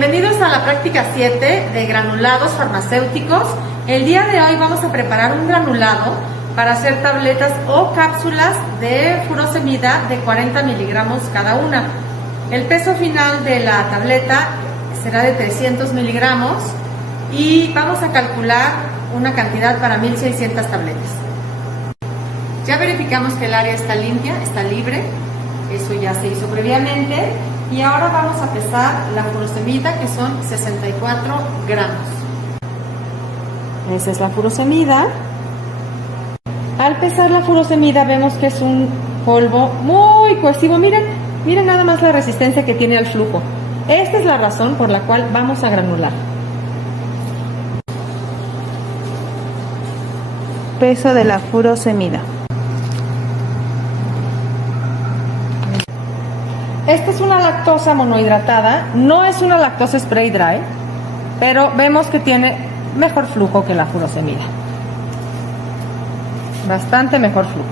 Bienvenidos a la práctica 7 de granulados farmacéuticos. El día de hoy vamos a preparar un granulado para hacer tabletas o cápsulas de furosemida de 40 miligramos cada una. El peso final de la tableta será de 300 miligramos y vamos a calcular una cantidad para 1600 tabletas. Ya verificamos que el área está limpia, está libre, eso ya se hizo previamente. Y ahora vamos a pesar la furosemida, que son 64 gramos. Esa es la furosemida. Al pesar la furosemida vemos que es un polvo muy cohesivo. Miren nada más la resistencia que tiene al flujo. Esta es la razón por la cual vamos a granular. Peso de la furosemida. Esta es una lactosa monohidratada, no es una lactosa spray dry, pero vemos que tiene mejor flujo que la furosemida. Bastante mejor flujo.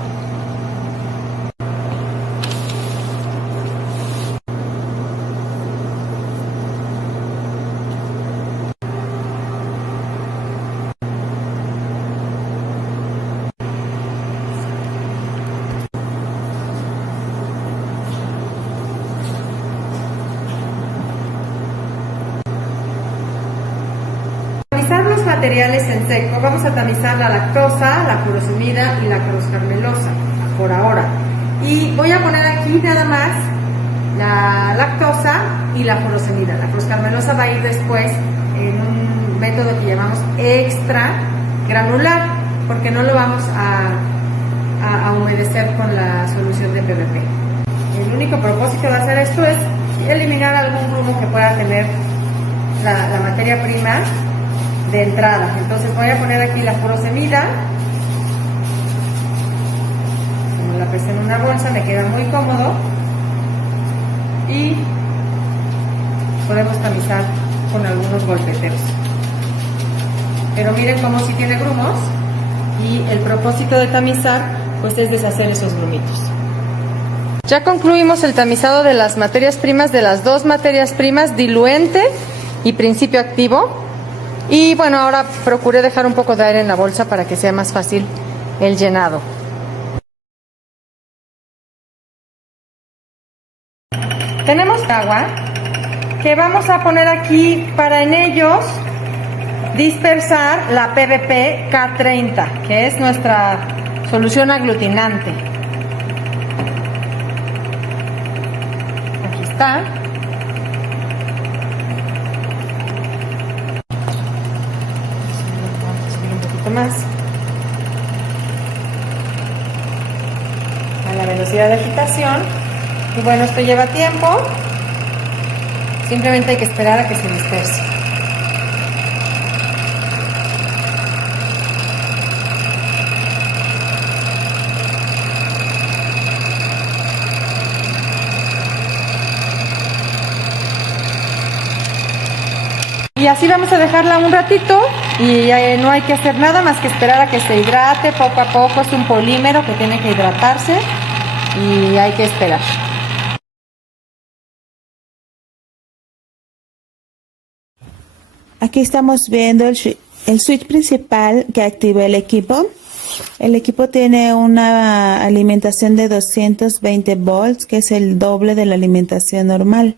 Los materiales en seco, vamos a tamizar la lactosa, la furosemida y la croscarmelosa por ahora, y voy a poner aquí nada más la lactosa y la furosemida. La croscarmelosa va a ir después en un método que llamamos extra granular, porque no lo vamos a humedecer con la solución de PVP. El único propósito de hacer esto es eliminar algún grumo que pueda tener la materia prima de entrada. Entonces voy a poner aquí la furosemida. Como la pesé en una bolsa, me queda muy cómodo y podemos tamizar con algunos golpeteros. Pero miren cómo sí tiene grumos, y el propósito de tamizar pues es deshacer esos grumitos. Ya concluimos el tamizado de las materias primas, de las dos materias primas, diluente y principio activo. Y bueno, ahora procuré dejar un poco de aire en la bolsa para que sea más fácil el llenado. Tenemos agua que vamos a poner aquí para en ellos dispersar la PVP K30, que es nuestra solución aglutinante. Aquí está. Más a la velocidad de agitación, y bueno, esto lleva tiempo, simplemente hay que esperar a que se disperse. Y así vamos a dejarla un ratito, y no hay que hacer nada más que esperar a que se hidrate poco a poco. Es un polímero que tiene que hidratarse y hay que esperar. Aquí estamos viendo el switch principal que activa el equipo. El equipo tiene una alimentación de 220 volts, que es el doble de la alimentación normal.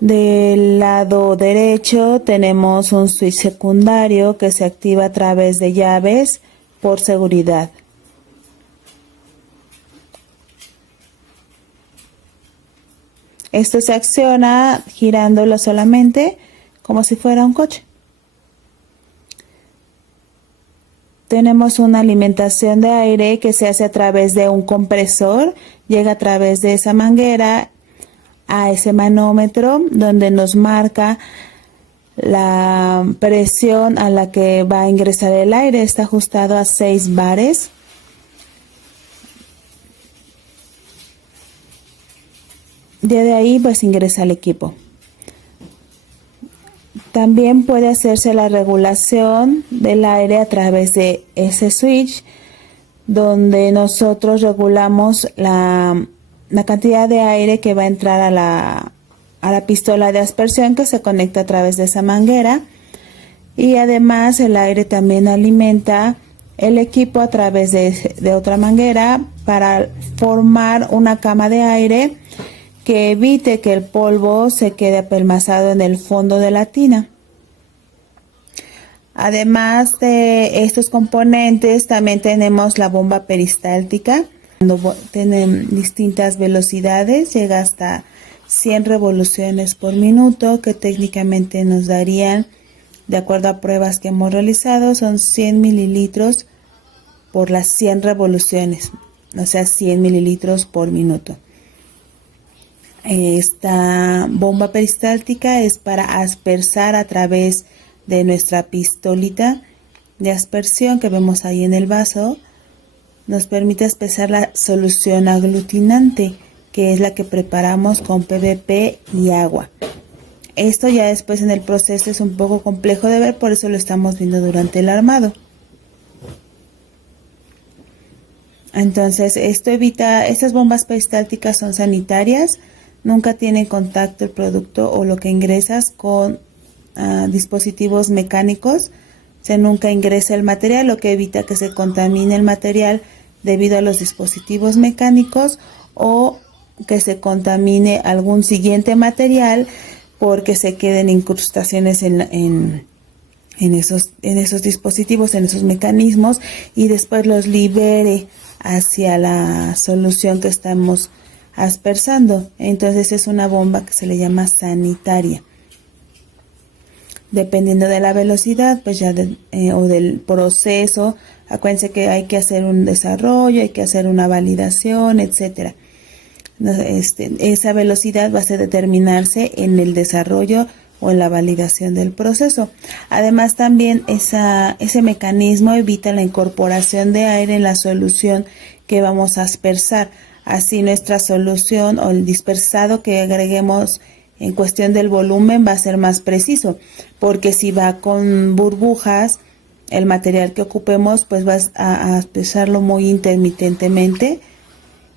Del lado derecho tenemos un switch secundario que se activa a través de llaves por seguridad. Esto se acciona girándolo solamente como si fuera un coche. Tenemos una alimentación de aire que se hace a través de un compresor, llega a través de esa manguera a ese manómetro, donde nos marca la presión a la que va a ingresar el aire. Está ajustado a 6 bares. De ahí pues ingresa el equipo. También puede hacerse la regulación del aire a través de ese switch, donde nosotros regulamos la cantidad de aire que va a entrar a la pistola de aspersión que se conecta a través de esa manguera. Y además el aire también alimenta el equipo a través de otra manguera para formar una cama de aire que evite que el polvo se quede apelmazado en el fondo de la tina. Además de estos componentes, también tenemos la bomba peristáltica. Tiene distintas velocidades, llega hasta 100 revoluciones por minuto, que técnicamente nos darían, de acuerdo a pruebas que hemos realizado, son 100 mililitros por las 100 revoluciones, o sea, 100 mililitros por minuto. Esta bomba peristáltica es para aspersar a través de nuestra pistolita de aspersión que vemos ahí en el vaso. Nos permite aspersar la solución aglutinante, que es la que preparamos con PVP y agua. Esto ya después en el proceso es un poco complejo de ver, por eso lo estamos viendo durante el armado. Entonces esto evita, estas bombas peristálticas son sanitarias, nunca tienen contacto el producto o lo que ingresas con dispositivos mecánicos, nunca ingresa el material, lo que evita que se contamine el material debido a los dispositivos mecánicos o que se contamine algún siguiente material porque se queden incrustaciones en esos dispositivos, en esos mecanismos, y después los libere hacia la solución que estamos aspersando. Entonces es una bomba que se le llama sanitaria. Dependiendo de la velocidad, pues ya o del proceso, acuérdense que hay que hacer un desarrollo, hay que hacer una validación, etcétera. Esa velocidad va a determinarse en el desarrollo o en la validación del proceso. Además, también ese mecanismo evita la incorporación de aire en la solución que vamos a aspersar. Así nuestra solución o el dispersado que agreguemos en cuestión del volumen va a ser más preciso, porque si va con burbujas, el material que ocupemos pues va a aspersarlo muy intermitentemente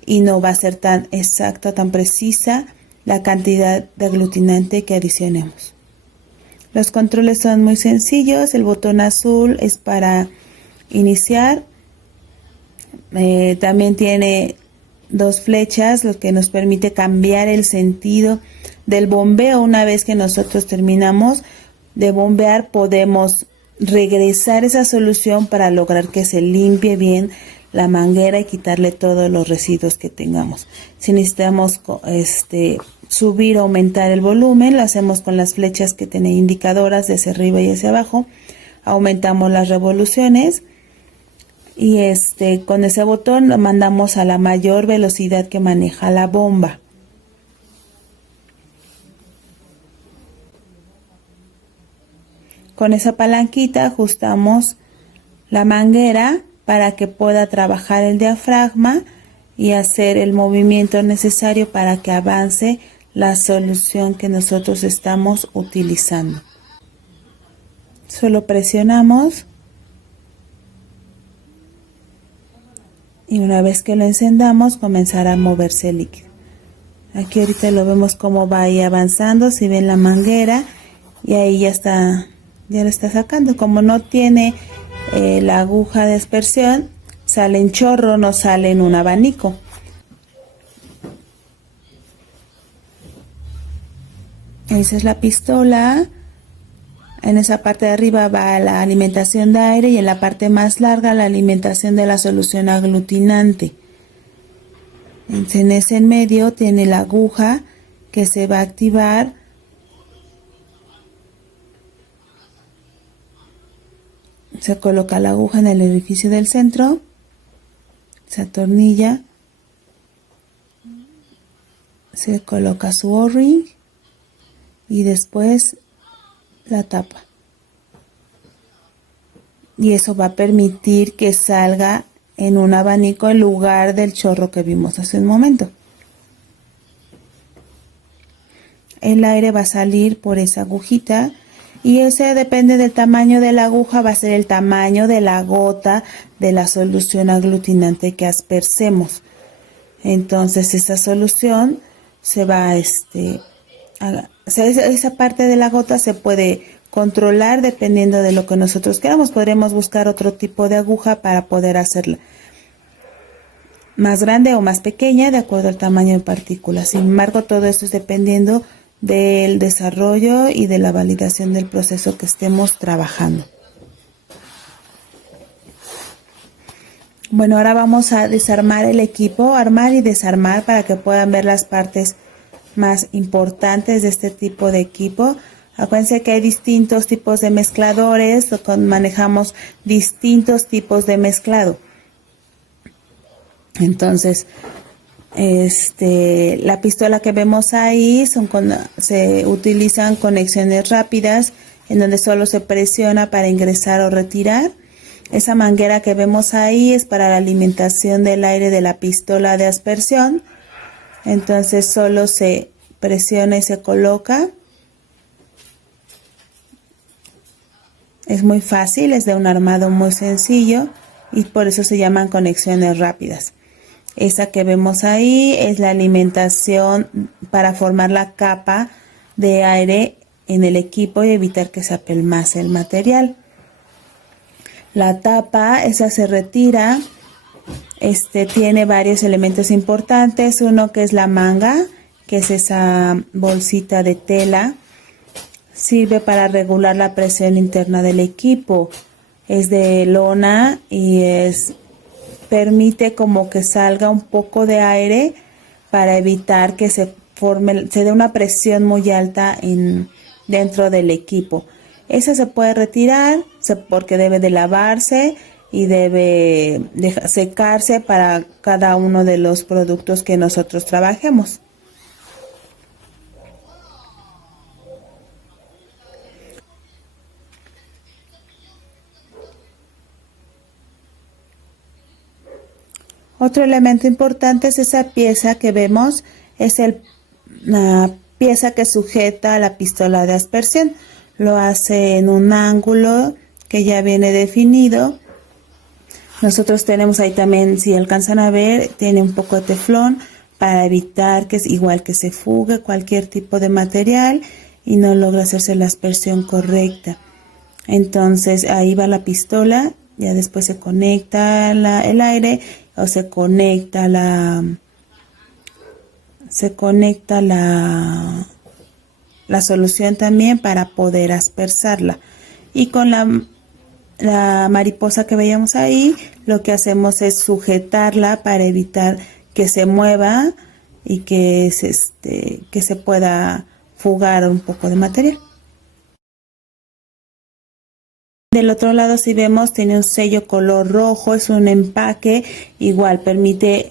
y no va a ser tan exacta, tan precisa la cantidad de aglutinante que adicionemos. Los controles son muy sencillos. El botón azul es para iniciar. También tiene dos flechas, lo que nos permite cambiar el sentido del bombeo. Una vez que nosotros terminamos de bombear, podemos regresar esa solución para lograr que se limpie bien la manguera y quitarle todos los residuos que tengamos. Si necesitamos subir o aumentar el volumen, lo hacemos con las flechas que tienen indicadoras de hacia arriba y hacia abajo. Aumentamos las revoluciones y con ese botón lo mandamos a la mayor velocidad que maneja la bomba. Con esa palanquita ajustamos la manguera para que pueda trabajar el diafragma y hacer el movimiento necesario para que avance la solución que nosotros estamos utilizando. Solo presionamos y una vez que lo encendamos comenzará a moverse el líquido. Aquí ahorita lo vemos cómo va ahí avanzando, si ven la manguera y ahí ya lo está sacando. Como no tiene la aguja de aspersión, sale en chorro, no sale en un abanico. Esa es la pistola. En esa parte de arriba va la alimentación de aire y en la parte más larga la alimentación de la solución aglutinante. En ese en medio tiene la aguja que se va a activar. Se coloca la aguja en el orificio del centro, se atornilla, se coloca su O-ring y después la tapa. Y eso va a permitir que salga en un abanico en lugar del chorro que vimos hace un momento. El aire va a salir por esa agujita. Y ese depende del tamaño de la aguja, va a ser el tamaño de la gota de la solución aglutinante que aspersemos. Entonces esa solución se va a O sea, esa parte de la gota se puede controlar dependiendo de lo que nosotros queramos. Podremos buscar otro tipo de aguja para poder hacerla más grande o más pequeña de acuerdo al tamaño de partículas. Sin embargo, todo esto es dependiendo del desarrollo y de la validación del proceso que estemos trabajando. Bueno, ahora vamos a desarmar el equipo, armar y desarmar para que puedan ver las partes más importantes de este tipo de equipo. Acuérdense que hay distintos tipos de mezcladores, manejamos distintos tipos de mezclado. Entonces, la pistola que vemos ahí se utilizan conexiones rápidas en donde solo se presiona para ingresar o retirar. Esa manguera que vemos ahí es para la alimentación del aire de la pistola de aspersión. Entonces solo se presiona y se coloca. Es muy fácil, es de un armado muy sencillo y por eso se llaman conexiones rápidas. Esa que vemos ahí es la alimentación para formar la capa de aire en el equipo y evitar que se apelmace el material. La tapa, esa se retira. Tiene varios elementos importantes. Uno que es la manga, que es esa bolsita de tela. Sirve para regular la presión interna del equipo. Es de lona y permite como que salga un poco de aire para evitar que se dé una presión muy alta dentro del equipo. Esa se puede retirar porque debe de lavarse y debe de secarse para cada uno de los productos que nosotros trabajemos. Otro elemento importante es esa pieza que vemos, es la pieza que sujeta a la pistola de aspersión. Lo hace en un ángulo que ya viene definido. Nosotros tenemos ahí también, si alcanzan a ver, tiene un poco de teflón para evitar que igual que se fugue cualquier tipo de material y no logra hacerse la aspersión correcta. Entonces ahí va la pistola, ya después se conecta el aire o se conecta la solución también para poder aspersarla. Y con la mariposa que veíamos ahí, lo que hacemos es sujetarla para evitar que se mueva y que se pueda fugar un poco de material. Del otro lado, si vemos, tiene un sello color rojo, es un empaque, igual permite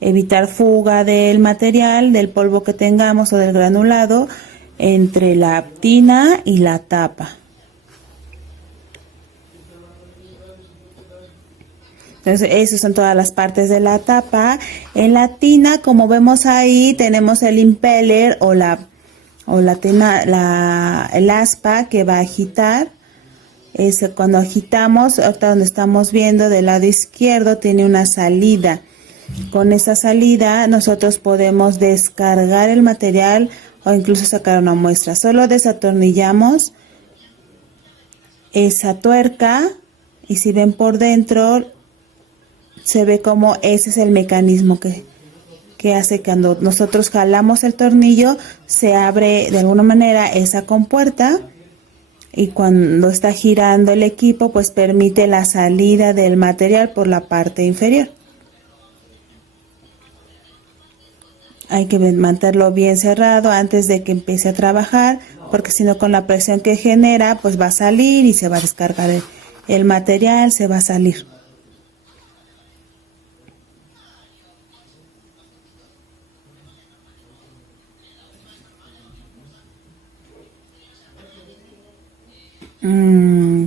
evitar fuga del material, del polvo que tengamos o del granulado entre la tina y la tapa. Entonces, esas son todas las partes de la tapa. En la tina, como vemos ahí, tenemos el impeller o el aspa que va a agitar. Cuando agitamos, ahorita donde estamos viendo del lado izquierdo tiene una salida. Con esa salida nosotros podemos descargar el material o incluso sacar una muestra. Solo desatornillamos esa tuerca y si ven por dentro se ve como ese es el mecanismo que hace que cuando nosotros jalamos el tornillo se abre de alguna manera esa compuerta. Y cuando está girando el equipo, pues permite la salida del material por la parte inferior. Hay que mantenerlo bien cerrado antes de que empiece a trabajar, porque si no con la presión que genera, pues va a salir y se va a descargar el material, se va a salir.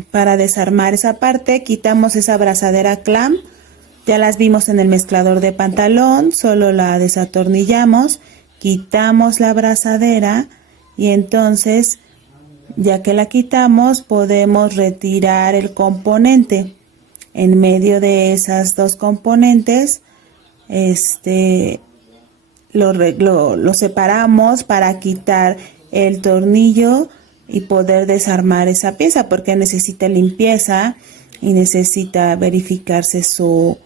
Para desarmar esa parte, quitamos esa abrazadera clamp. Ya las vimos en el mezclador de pantalón, solo la desatornillamos, quitamos la abrazadera y entonces, ya que la quitamos, podemos retirar el componente. En medio de esas dos componentes, lo separamos para quitar el tornillo y poder desarmar esa pieza, porque necesita limpieza y necesita verificarse su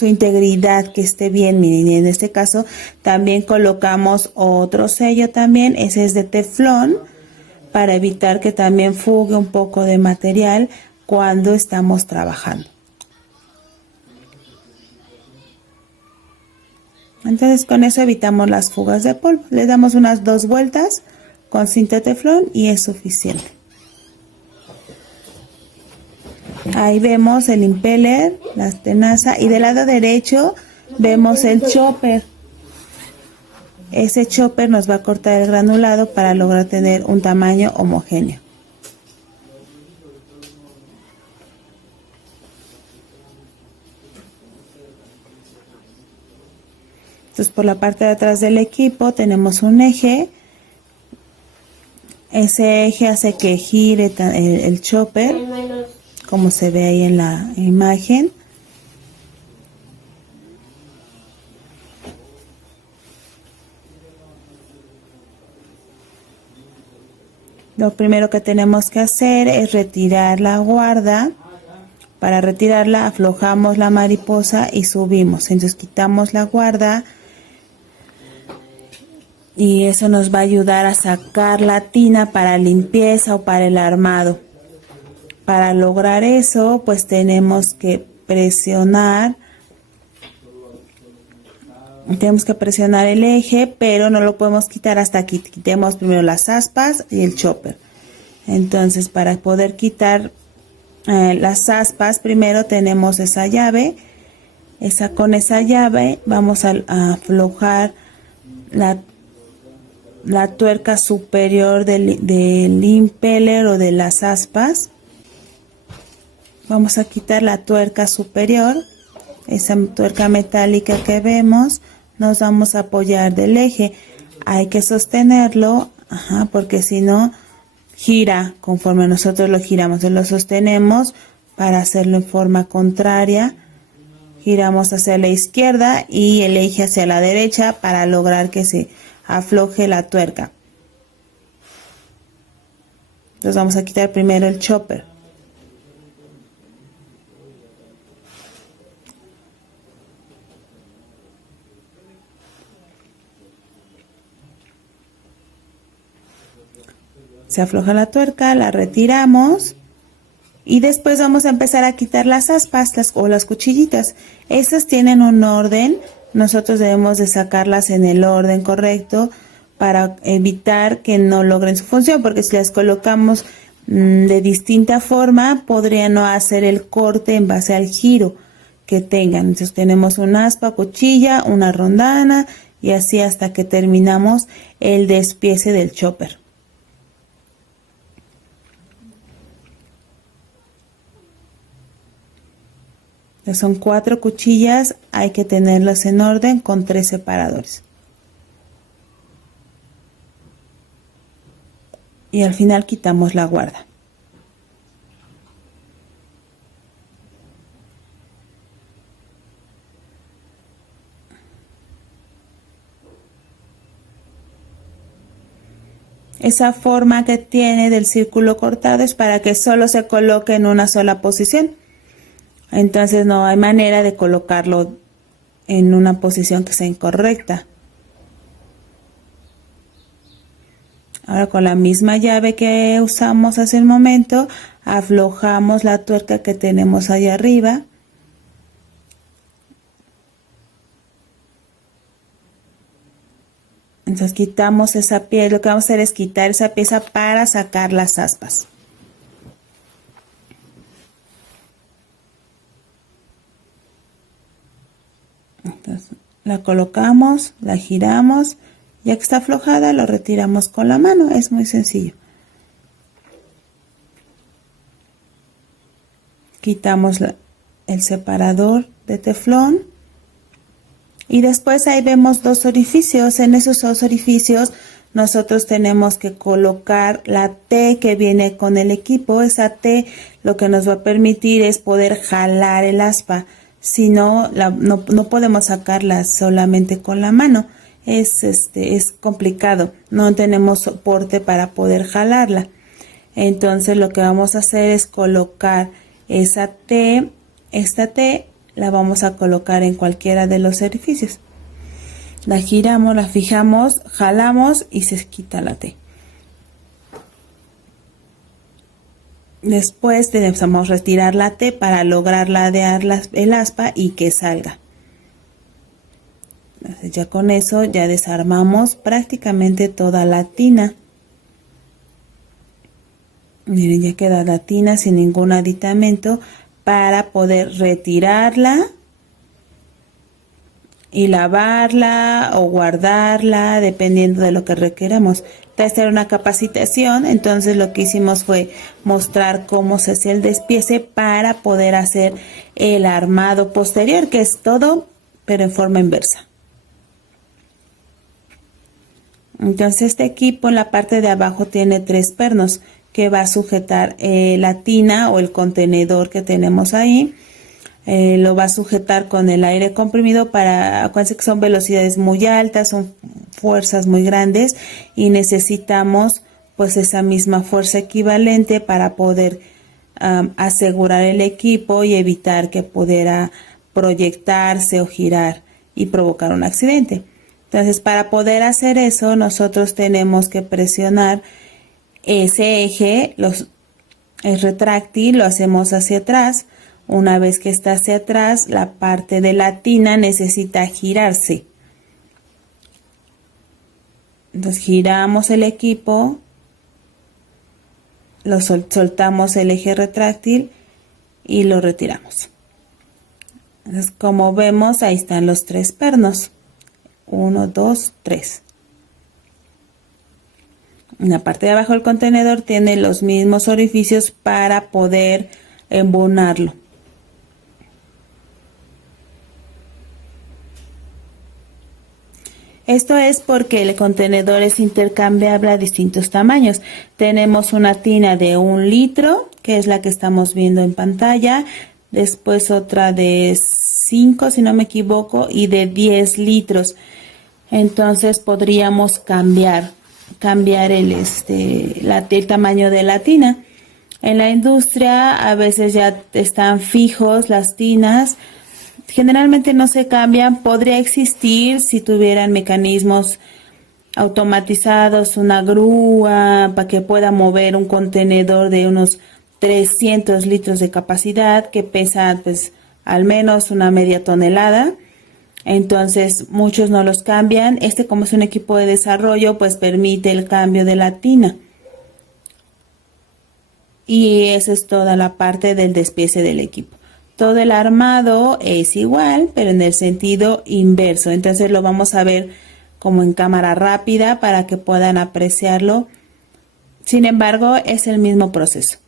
integridad, que esté bien. Miren, en este caso también colocamos otro sello también, ese es de teflón, para evitar que también fugue un poco de material cuando estamos trabajando. Entonces con eso evitamos las fugas de polvo. Le damos unas 2 vueltas con cinta de teflón y es suficiente. Ahí vemos el impeller, la tenaza, y del lado derecho vemos el chopper. Ese chopper nos va a cortar el granulado para lograr tener un tamaño homogéneo. Entonces por la parte de atrás del equipo tenemos un eje. Ese eje hace que gire el chopper, como se ve ahí en la imagen. Lo primero que tenemos que hacer es retirar la guarda. Para retirarla aflojamos la mariposa y subimos. Entonces quitamos la guarda y eso nos va a ayudar a sacar la tina para limpieza o para el armado. Para lograr eso, pues tenemos que presionar el eje, pero no lo podemos quitar hasta que quitemos primero las aspas y el chopper. Entonces, para poder quitar las aspas, primero tenemos esa llave. Con esa llave vamos a aflojar la tuerca superior del impeller o de las aspas. Vamos a quitar la tuerca superior, esa tuerca metálica que vemos. Nos vamos a apoyar del eje. Hay que sostenerlo, porque si no gira conforme nosotros lo giramos. Lo sostenemos para hacerlo en forma contraria. Giramos hacia la izquierda y el eje hacia la derecha para lograr que se afloje la tuerca. Entonces vamos a quitar primero el chopper. Se afloja la tuerca, la retiramos y después vamos a empezar a quitar las aspas o las cuchillitas. Estas tienen un orden, nosotros debemos de sacarlas en el orden correcto para evitar que no logren su función, porque si las colocamos de distinta forma podría no hacer el corte en base al giro que tengan. Entonces tenemos un aspa, cuchilla, una rondana y así hasta que terminamos el despiece del chopper. Son 4 cuchillas, hay que tenerlas en orden con 3 separadores. Y al final quitamos la guarda. Esa forma que tiene del círculo cortado es para que solo se coloque en una sola posición. Entonces no hay manera de colocarlo en una posición que sea incorrecta. Ahora con la misma llave que usamos hace un momento, aflojamos la tuerca que tenemos allá arriba. Entonces quitamos esa pieza, lo que vamos a hacer es quitar esa pieza para sacar las aspas. Entonces, la colocamos, la giramos, ya que está aflojada lo retiramos con la mano, es muy sencillo. Quitamos el separador de teflón y después ahí vemos 2 orificios. En esos 2 orificios nosotros tenemos que colocar la T que viene con el equipo. Esa T lo que nos va a permitir es poder jalar el aspa. si no, no podemos sacarla solamente con la mano. Es complicado, no tenemos soporte para poder jalarla. Entonces lo que vamos a hacer es colocar esta T la vamos a colocar en cualquiera de los orificios. La giramos, la fijamos, jalamos y se quita la T. Después necesitamos retirar la T para lograr ladear el aspa y que salga. Entonces ya con eso ya desarmamos prácticamente toda la tina. Miren, ya queda la tina sin ningún aditamento para poder retirarla y lavarla o guardarla dependiendo de lo que requeramos. Esta era una capacitación, entonces lo que hicimos fue mostrar cómo se hace el despiece para poder hacer el armado posterior, que es todo pero en forma inversa. Entonces este equipo en la parte de abajo tiene 3 pernos que va a sujetar la tina o el contenedor que tenemos ahí. Lo va a sujetar con el aire comprimido. Acuérdense que son velocidades muy altas, son fuerzas muy grandes y necesitamos pues esa misma fuerza equivalente para poder asegurar el equipo y evitar que pudiera proyectarse o girar y provocar un accidente. Entonces, para poder hacer eso, nosotros tenemos que presionar ese eje, el retráctil, lo hacemos hacia atrás. Una vez que está hacia atrás, la parte de la tina necesita girarse. Entonces, giramos el equipo, soltamos el eje retráctil y lo retiramos. Entonces, como vemos, ahí están los 3 pernos. 1, 2, 3. En la parte de abajo del contenedor tiene los mismos orificios para poder embonarlo. Esto es porque el contenedor es intercambiable a distintos tamaños. Tenemos una tina de 1 litro, que es la que estamos viendo en pantalla. Después otra de 5, si no me equivoco, y de 10 litros. Entonces podríamos cambiar el tamaño de la tina. En la industria a veces ya están fijos las tinas. Generalmente no se cambian. Podría existir si tuvieran mecanismos automatizados, una grúa para que pueda mover un contenedor de unos 300 litros de capacidad que pesa pues al menos una media tonelada. Entonces muchos no los cambian. Como es un equipo de desarrollo, pues permite el cambio de la tina. Y esa es toda la parte del despiece del equipo. Todo el armado es igual, pero en el sentido inverso. Entonces lo vamos a ver como en cámara rápida para que puedan apreciarlo. Sin embargo, es el mismo proceso.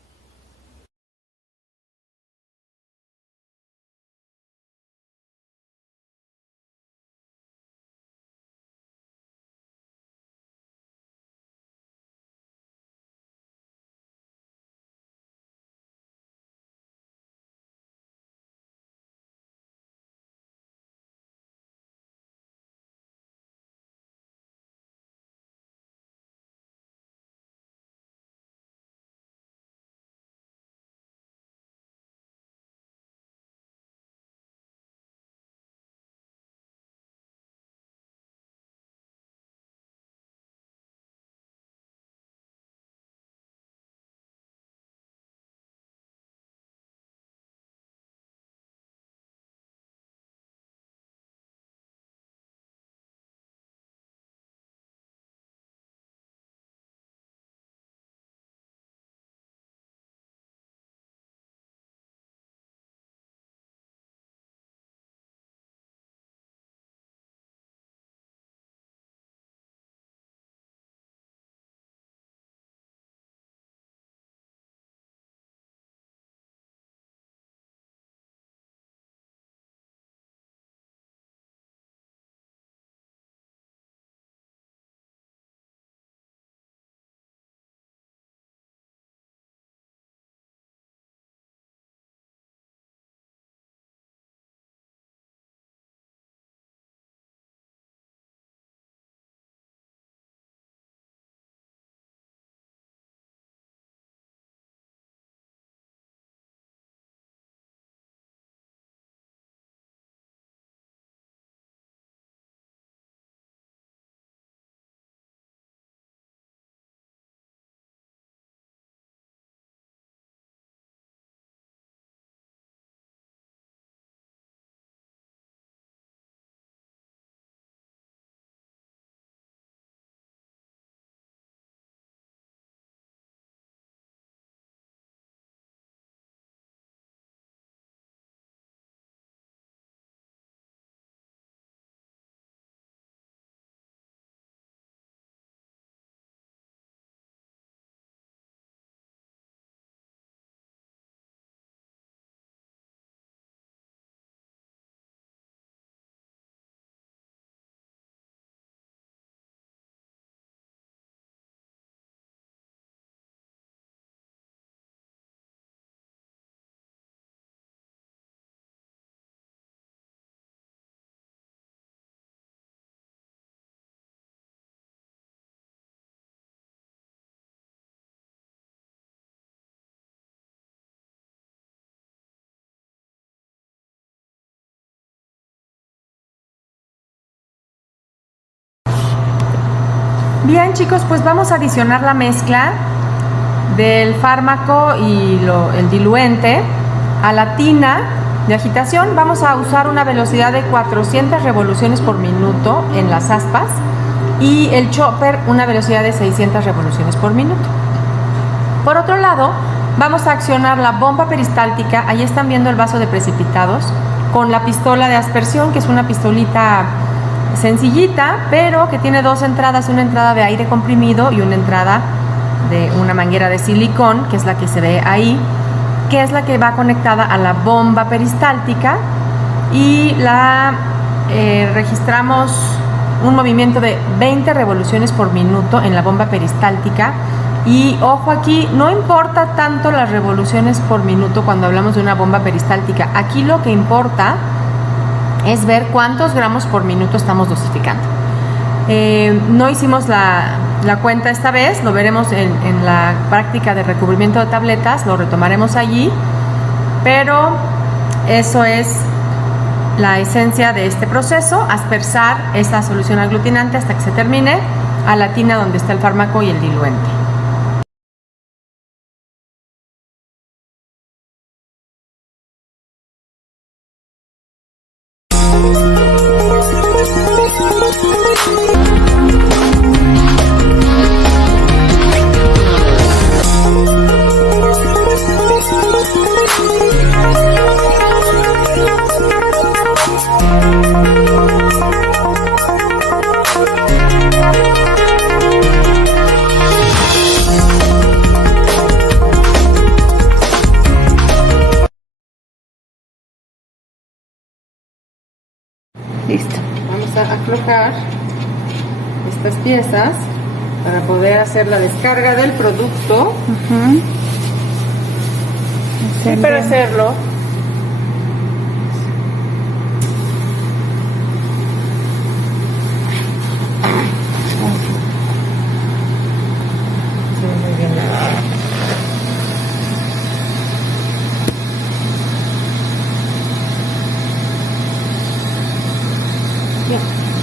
Bien, chicos, pues vamos a adicionar la mezcla del fármaco y el diluente a la tina de agitación. Vamos a usar una velocidad de 400 revoluciones por minuto en las aspas y el chopper una velocidad de 600 revoluciones por minuto. Por otro lado, vamos a accionar la bomba peristáltica. Ahí están viendo el vaso de precipitados con la pistola de aspersión, que es una pistolita sencillita, pero que tiene dos entradas, una entrada de aire comprimido y una entrada de una manguera de silicón, que es la que se ve ahí, que es la que va conectada a la bomba peristáltica, y registramos un movimiento de 20 revoluciones por minuto en la bomba peristáltica. Y ojo aquí, no importa tanto las revoluciones por minuto cuando hablamos de una bomba peristáltica. Aquí lo que importa es ver cuántos gramos por minuto estamos dosificando. No hicimos la cuenta esta vez, lo veremos en la práctica de recubrimiento de tabletas, lo retomaremos allí, pero eso es la esencia de este proceso: aspersar esa solución aglutinante hasta que se termine a la tina donde está el fármaco y el diluente. Listo. Vamos a aflojar estas piezas para poder hacer la descarga del producto. Y para hacerlo,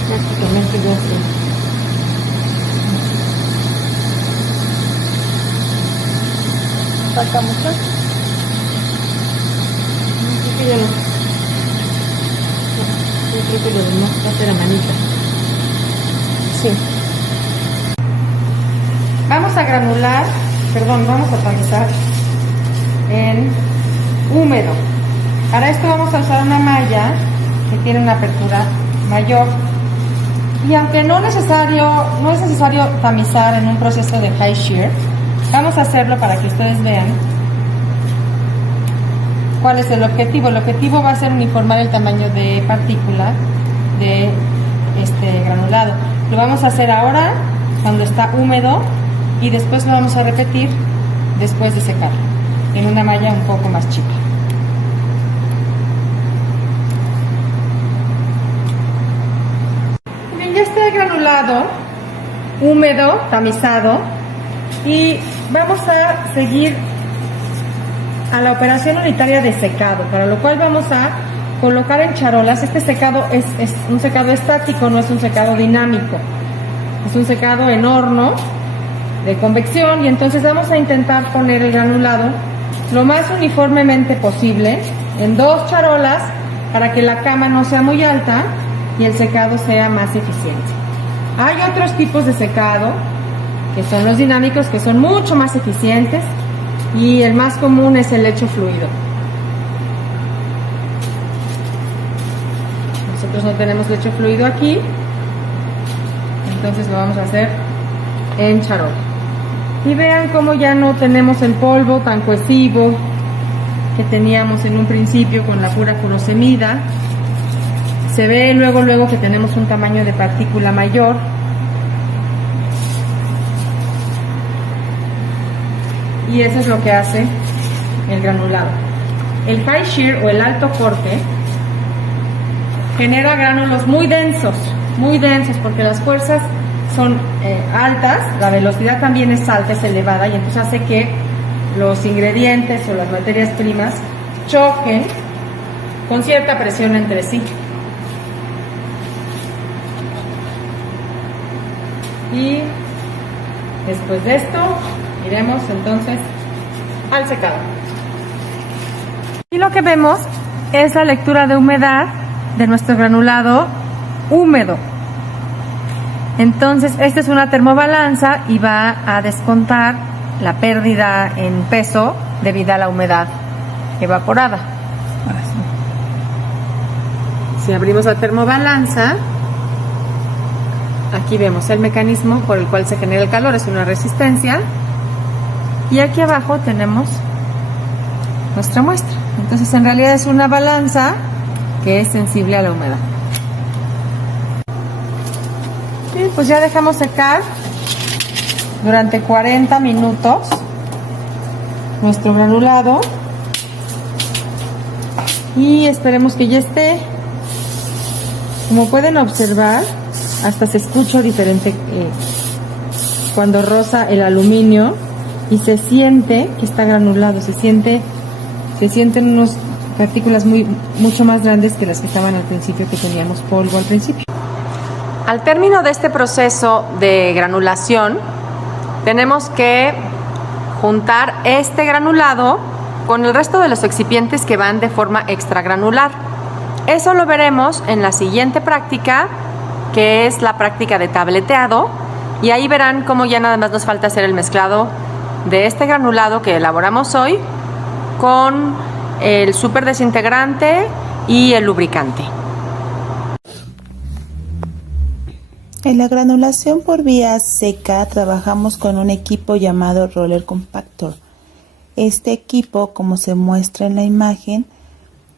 prácticamente ya sé. ¿Falta mucho? Creo que ya no. Yo creo que lo demás va a ser a manita. Sí. Vamos a granular, vamos a tamizar en húmedo. Para esto vamos a usar una malla que tiene una apertura mayor. Y aunque no es necesario tamizar en un proceso de high shear, vamos a hacerlo para que ustedes vean cuál es el objetivo. El objetivo va a ser uniformar el tamaño de partícula de este granulado. Lo vamos a hacer ahora cuando está húmedo y después lo vamos a repetir después de secarlo en una malla un poco más chica. Bien, ya está el granulado húmedo, tamizado, y vamos a seguir a la operación unitaria de secado, para lo cual vamos a colocar en charolas. Este secado es un secado estático, no es un secado dinámico, es un secado en horno de convección, y entonces vamos a intentar poner el granulado lo más uniformemente posible en dos charolas para que la cama no sea muy alta y el secado sea más eficiente. Hay otros tipos de secado que son los dinámicos, que son mucho más eficientes, y el más común es el lecho fluido. Nosotros no tenemos lecho fluido aquí, entonces lo vamos a hacer en charola. Y vean cómo ya no tenemos el polvo tan cohesivo que teníamos en un principio con la pura furosemida. Se ve luego que tenemos un tamaño de partícula mayor. Y eso es lo que hace el granulado. El high shear o el alto corte genera gránulos muy densos porque las fuerzas son altas, la velocidad también es alta, es elevada, y entonces hace que los ingredientes o las materias primas choquen con cierta presión entre sí. Y Después de esto, iremos entonces al secado. Y lo que vemos es la lectura de humedad de nuestro granulado húmedo. Entonces, esta es una termobalanza y va a descontar la pérdida en peso debido a la humedad evaporada. Si abrimos la termobalanza, aquí vemos el mecanismo por el cual se genera el calor, es una resistencia. Y aquí abajo tenemos nuestra muestra. Entonces, en realidad es una balanza que es sensible a la humedad. Y pues ya dejamos secar durante 40 minutos nuestro granulado y esperemos que ya esté. Como pueden observar, hasta se escucha diferente cuando roza el aluminio y se siente que está granulado, se sienten unas partículas mucho más grandes que las que estaban al principio, que teníamos polvo al principio. Al término de este proceso de granulación, tenemos que juntar este granulado con el resto de los excipientes que van de forma extragranular. Eso lo veremos en la siguiente práctica, que es la práctica de tableteado, y ahí verán cómo ya nada más nos falta hacer el mezclado de este granulado que elaboramos hoy con el súper desintegrante y el lubricante. En la granulación por vía seca trabajamos con un equipo llamado Roller Compactor. Este equipo, como se muestra en la imagen,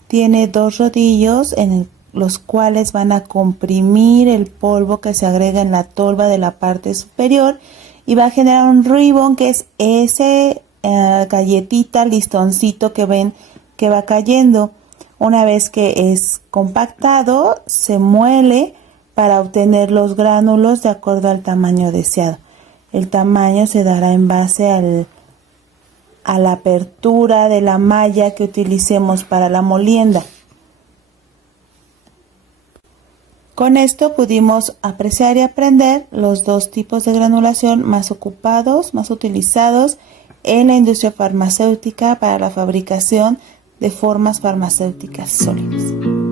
tiene dos rodillos en los cuales van a comprimir el polvo que se agrega en la tolva de la parte superior y va a generar un ribbon, que es ese galletita, listoncito que ven que va cayendo. Una vez que es compactado, se muele para obtener los gránulos de acuerdo al tamaño deseado. El tamaño se dará en base a la apertura de la malla que utilicemos para la molienda. Con esto pudimos apreciar y aprender los dos tipos de granulación más ocupados, más utilizados en la industria farmacéutica para la fabricación de formas farmacéuticas sólidas.